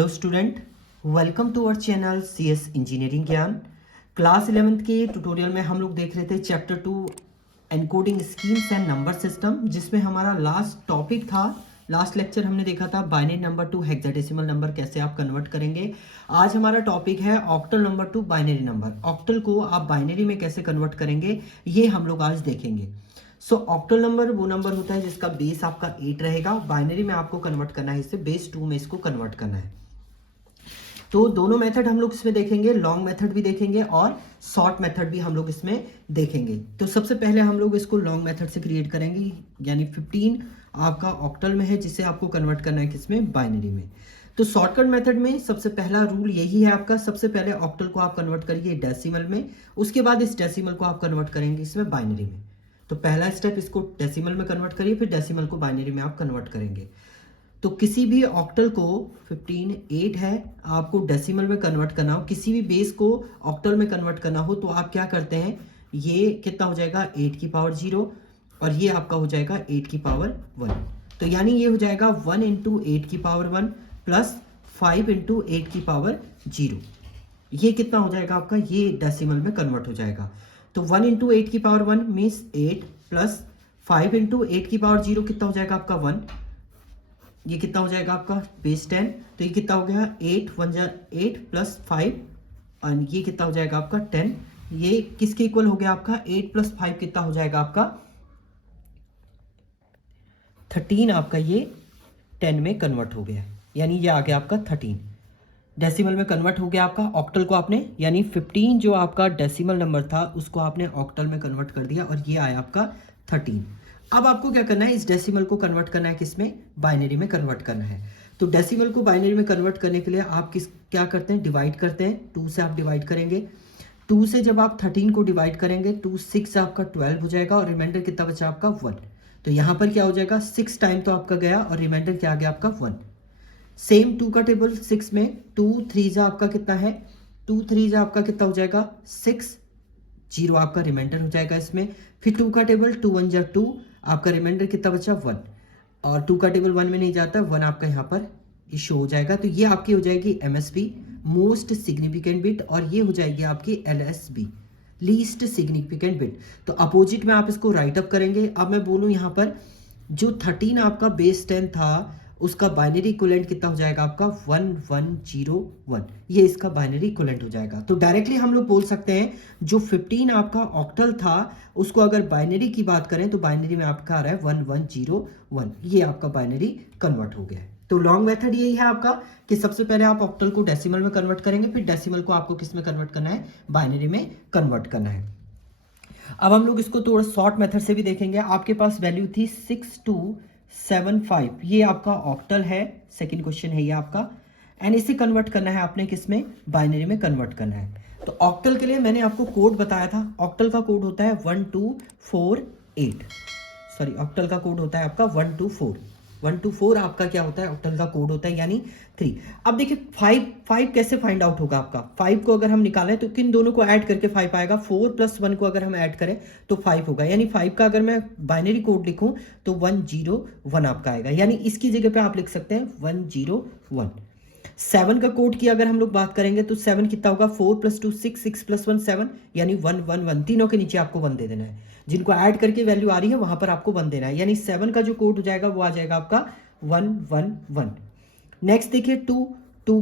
Hello student, welcome to our channel CS engineering Gyan. Class 11th के tutorial में हम लोग देख रहे थे chapter 2 encoding schemes and number system, जिसमें हमारा लास्ट टॉपिक था। लास्ट लेक्चर हमने देखा था binary number to hexadecimal number कैसे आप कन्वर्ट करेंगे। आज हमारा टॉपिक है octal number to binary number. Octal को आप बाइनरी में कैसे कन्वर्ट करेंगे, ये हम लोग आज देखेंगे। सो ऑक्टल नंबर वो नंबर होता है जिसका बेस आपका 8 रहेगा। बाइनरी में आपको कन्वर्ट करना है, इसे बेस 2 में इसको कन्वर्ट करना है। तो दोनों मेथड हम लोग इसमें देखेंगे, लॉन्ग मेथड भी देखेंगे और शॉर्ट मेथड भी हम लोग इसमें देखेंगे। तो सबसे पहले हम लोग इसको लॉन्ग मेथड से क्रिएट करेंगे, यानी 15 आपका ऑक्टल में है जिसे आपको कन्वर्ट करना है किसमें, बाइनरी में। तो शॉर्टकट मेथड में सबसे पहला रूल यही है आपका, सबसे पहले ऑक्टल को आप कन्वर्ट करिए डेसिमल में, उसके बाद इस डेसिमल को आप कन्वर्ट करेंगे इसमें बाइनरी में। तो पहला स्टेप इसको डेसिमल में कन्वर्ट करिए, फिर डेसिमल को बाइनरी में आप कन्वर्ट करेंगे। तो किसी भी ऑक्टल को 15 8 है, आपको डेसिमल में कन्वर्ट करना हो, किसी भी बेस को ऑक्टल में कन्वर्ट करना हो, तो आप क्या करते हैं, ये कितना हो जाएगा 8 की पावर 0 और ये आपका हो जाएगा 8 की पावर 1। तो यानी ये हो जाएगा 1 इंटू 8 की पावर 1 प्लस 5 इंटू 8 की पावर 0। ये कितना हो जाएगा आपका, ये डेसिमल में कन्वर्ट हो जाएगा। तो 1 इंटू 8 की पावर 1 मीन्स 8 प्लस 5 इंटू 8 की पावर 0 कितना हो जाएगा आपका 1। ये कितना हो जाएगा आपका बेस 10। तो ये कितना हो गया 8 1 जा 8 प्लस 5 और ये कितना हो जाएगा आपका 10। ये किसके इक्वल हो गया आपका 8 प्लस 5 कितना हो जाएगा आपका 13। आपका ये 10 में कन्वर्ट हो गया, यानी ये आ गया आपका 13 डेसिमल में कन्वर्ट हो गया आपका। ऑक्टल को आपने, यानी 15 जो आपका डेसिमल नंबर था उसको आपने ऑक्टल में कन्वर्ट कर दिया और ये आया आपका 13। अब आपको क्या करना है, इस डेसिमल को कन्वर्ट करना है किसमें, बाइनरी में कन्वर्ट करना है। तो डेसिमल को बाइनरी में कन्वर्ट करने के लिए आप क्या करते हैं, डिवाइड करते हैं। 2 से आप डिवाइड करेंगे, 2 से जब आप 13 को डिवाइड करेंगे 2 6 से आपका 12 हो जाएगा और रिमाइंडर कितना बचा आपका 1। तो यहाँ पर क्या हो जाएगा 6 टाइम तो आपका गया और रिमाइंडर क्या आ गया आपका 1। सेम 2 का टेबल 6 में 2 3 जा आपका कितना है, 2 3 जा आपका कितना हो जाएगा 6, 0 आपका रिमाइंडर हो जाएगा इसमें। फिर 2 का टेबल 2 1 जा 2, आपका रिमाइंडर कितना बचा 1 और 2 का टेबल 1 में नहीं जाता, 1 आपका यहाँ पर इशू हो जाएगा। तो ये आपकी हो जाएगी MSB मोस्ट सिग्निफिकेंट बिट और ये हो जाएगी आपकी LSB लीस्ट सिग्निफिकेंट बिट। तो अपोजिट में आप इसको राइट अप करेंगे। अब मैं बोलूँ यहाँ पर जो 13 आपका बेस 10 था उसका बाइनरी इक्विवेलेंट कितना हो जाएगा आपका 1101, ये इसका बाइनरी इक्विवेलेंट हो जाएगा। तो डायरेक्टली हम लोग बोल सकते हैं जो 15 आपका ऑक्टल था उसको अगर बाइनरी की बात करें तो बाइनरी में आपका आ रहा है 1101, ये आपका बाइनरी कन्वर्ट हो गया है। तो लॉन्ग मेथड यही है आपका कि सबसे पहले आप ऑक्टल को डेसिमल में कन्वर्ट करेंगे, फिर डेसिमल को आपको किस में कन्वर्ट करना है, बाइनरी में कन्वर्ट करना है। अब हम लोग इसको थोड़ा शॉर्ट मेथड से भी देखेंगे। आपके पास वैल्यू थी 6275, ये आपका ऑक्टल है, सेकंड क्वेश्चन है ये आपका, एंड इसे कन्वर्ट करना है आपने किसमें, बाइनरी में कन्वर्ट करना है। तो ऑक्टल के लिए मैंने आपको कोड बताया था, ऑक्टल का कोड होता है 1248, सॉरी ऑक्टल का कोड होता है आपका 124 आपका क्या होता है, ऑक्टल का कोड होता है, यानी 3। अब देखिए 5 कैसे फाइंड आउट होगा आपका, 5 को अगर हम निकालें तो किन दोनों को ऐड करके 5 आएगा, 4 प्लस 1 को अगर हम ऐड करें तो 5 होगा, यानी 5 का अगर मैं बाइनरी कोड लिखूं तो 101 आपका आएगा, यानी इसकी जगह पे आप लिख सकते हैं 101। 7 का कोड की अगर हम लोग बात करेंगे तो 7 कितना होगा, 4 प्लस 2 6, 6 प्लस 1 7, यानी 111, तीनों के नीचे आपको 1 दे देना है, जिनको ऐड करके वैल्यू आ रही है वहां पर आपको 1 देना है, यानी 7 का जो कोड हो जाएगा वो आ जाएगा आपका 111। नेक्स्ट देखिए 2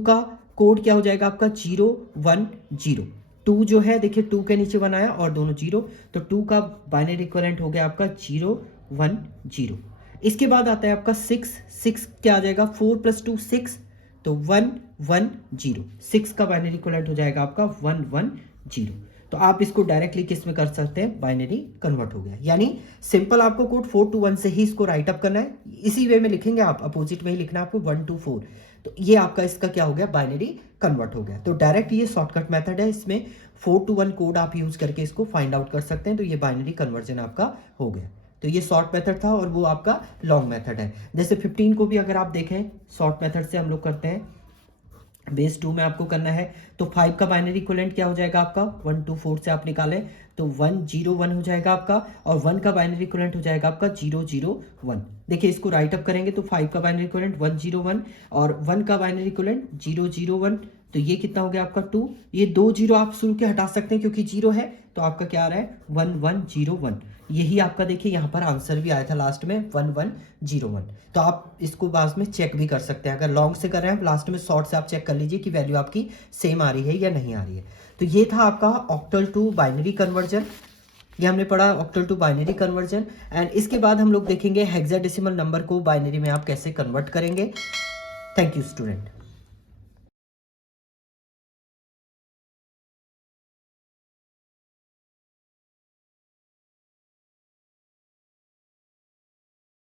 का कोड क्या हो जाएगा आपका 010। 2 जो है देखिए 2 के नीचे 1 आया और दोनों 0, तो 2 का बाइनरी इक्विवेलेंट हो गया आपका 010। इसके बाद आता है आपका 6 क्या आ जाएगा, 4 प्लस 2 6, तो 110, 6 का बाइनरी इक्विवेलेंट हो जाएगा आपका 110। तो आप इसको डायरेक्टली किस में कर सकते हैं, बाइनरी कन्वर्ट हो गया, यानी सिंपल आपको कोड 4 to 1 से ही इसको राइट अप करना है, इसी वे में लिखेंगे आप, अपोजिट में ही लिखना है आपको 1 to 4। तो ये आपका इसका क्या हो गया, बाइनरी कन्वर्ट हो गया। तो डायरेक्ट ये शॉर्टकट मेथड है, इसमें 4 to 1 कोड आप यूज करके इसको फाइंड आउट कर सकते हैं। तो ये बाइनरी कन्वर्जन आपका हो गया। तो ये शॉर्ट मेथड था और वो आपका लॉन्ग मेथड है। जैसे 15 को भी अगर आप देखें शॉर्ट मेथड से हम लोग करते हैं, बेस 2 में आपको करना है, तो 5 का बाइनरी इक्विवेलेंट क्या हो जाएगा आपका 124 से आप निकालें तो 101 हो जाएगा आपका, और 1 का बाइनरी इक्विवेलेंट हो जाएगा आपका 001। देखिए इसको राइट अप करेंगे तो 5 का बाइनरी इक्विवेलेंट 101 और 1 का बाइनरी इक्विवेलेंट 001, तो ये कितना हो गया आपका 2। ये 2 जीरो आप शुरू के हटा सकते हैं क्योंकि जीरो है, तो आपका क्या आ रहा है 1101। यही आपका देखिए यहाँ पर आंसर भी आया था लास्ट में 1101। तो आप इसको बाद में चेक भी कर सकते हैं, अगर लॉन्ग से कर रहे हैं लास्ट में शॉर्ट से आप चेक कर लीजिए कि वैल्यू आपकी सेम आ रही है या नहीं आ रही है। तो ये था आपका ऑक्टल टू बाइनरी कन्वर्जन, ये हमने पढ़ा octal to binary conversion. And इसके बाद हम लोग देखेंगे हेक्साडेसिमल नंबर को बाइनरी में आप कैसे कन्वर्ट करेंगे। Thank you student.